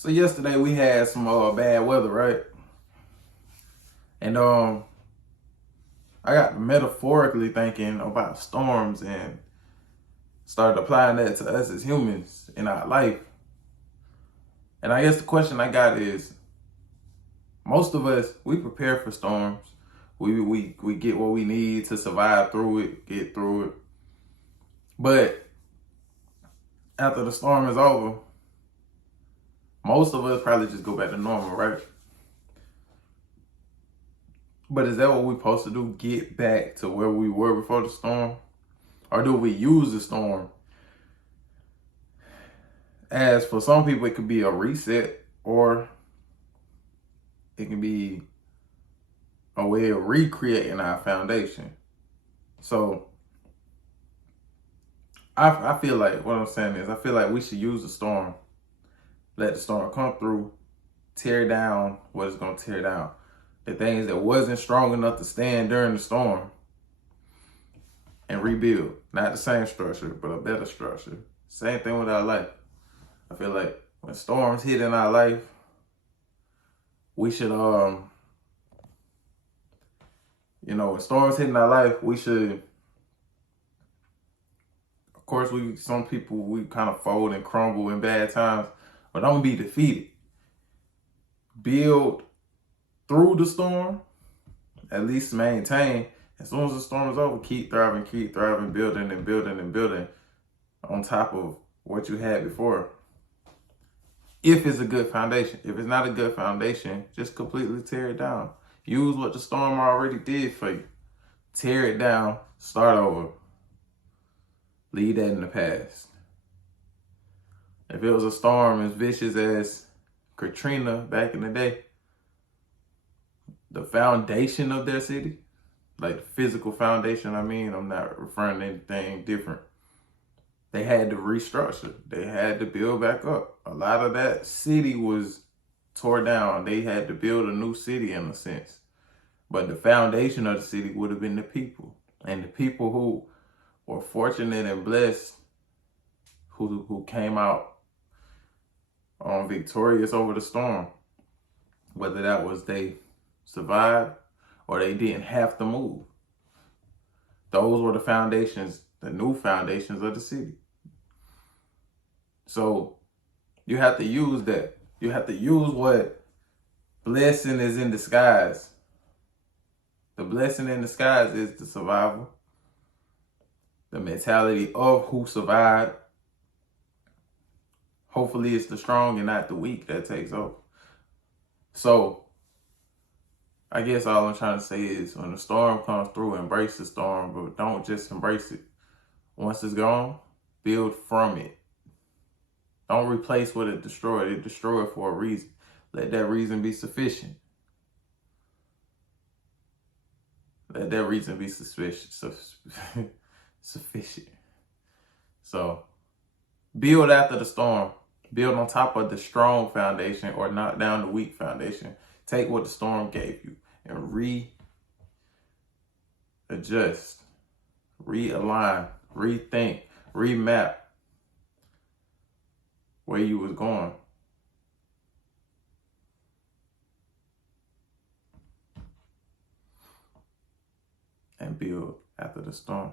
So yesterday we had some bad weather, right? And I got metaphorically thinking about storms and started applying that to us as humans in our life. And I guess the question I got is, most of us, we prepare for storms. We get what we need to survive through it, get through it. But after the storm is over, most of us probably just go back to normal, right? But is that what we're supposed to do? Get back to where we were before the storm? Or do we use the storm? As for some people, it could be a reset, or it can be a way of recreating our foundation. So I feel like what I'm saying is I feel like we should use the storm, let the storm come through, tear down what it's going to tear down. The things that wasn't strong enough to stand during the storm, and rebuild. Not the same structure, but a better structure. Same thing with our life. I feel like when storms hit in our life, we should, when storms hit in our life, we should, of course, some people, we kind of fold and crumble in bad times, but don't be defeated. Build through the storm, at least maintain. As soon as the storm is over, keep thriving, building and building and building on top of what you had before. If it's a good foundation. If it's not a good foundation, just completely tear it down. Use what the storm already did for you. Tear it down, start over. Leave that in the past. If it was a storm as vicious as Katrina back in the day, the foundation of their city, like the physical foundation, I'm not referring to anything different. They had to restructure. They had to build back up. A lot of that city was tore down. They had to build a new city in a sense. But the foundation of the city would have been the people. And the people who were fortunate and blessed, who came out victorious over the storm. Whether that was they survived or they didn't have to move. Those were the foundations, the new foundations of the city. So you have to use that. You have to use what blessing is in disguise. The blessing in disguise is the survival. The mentality of who survived. Hopefully it's the strong and not the weak that takes over. So I guess all I'm trying to say is when the storm comes through, embrace the storm, but don't just embrace it. Once it's gone, build from it. Don't replace what it destroyed. It destroyed for a reason. Let that reason be sufficient. Let that reason be sufficient. So build after the storm. Build on top of the strong foundation or knock down the weak foundation. Take what the storm gave you and readjust, realign, rethink, remap where you was going. And build after the storm.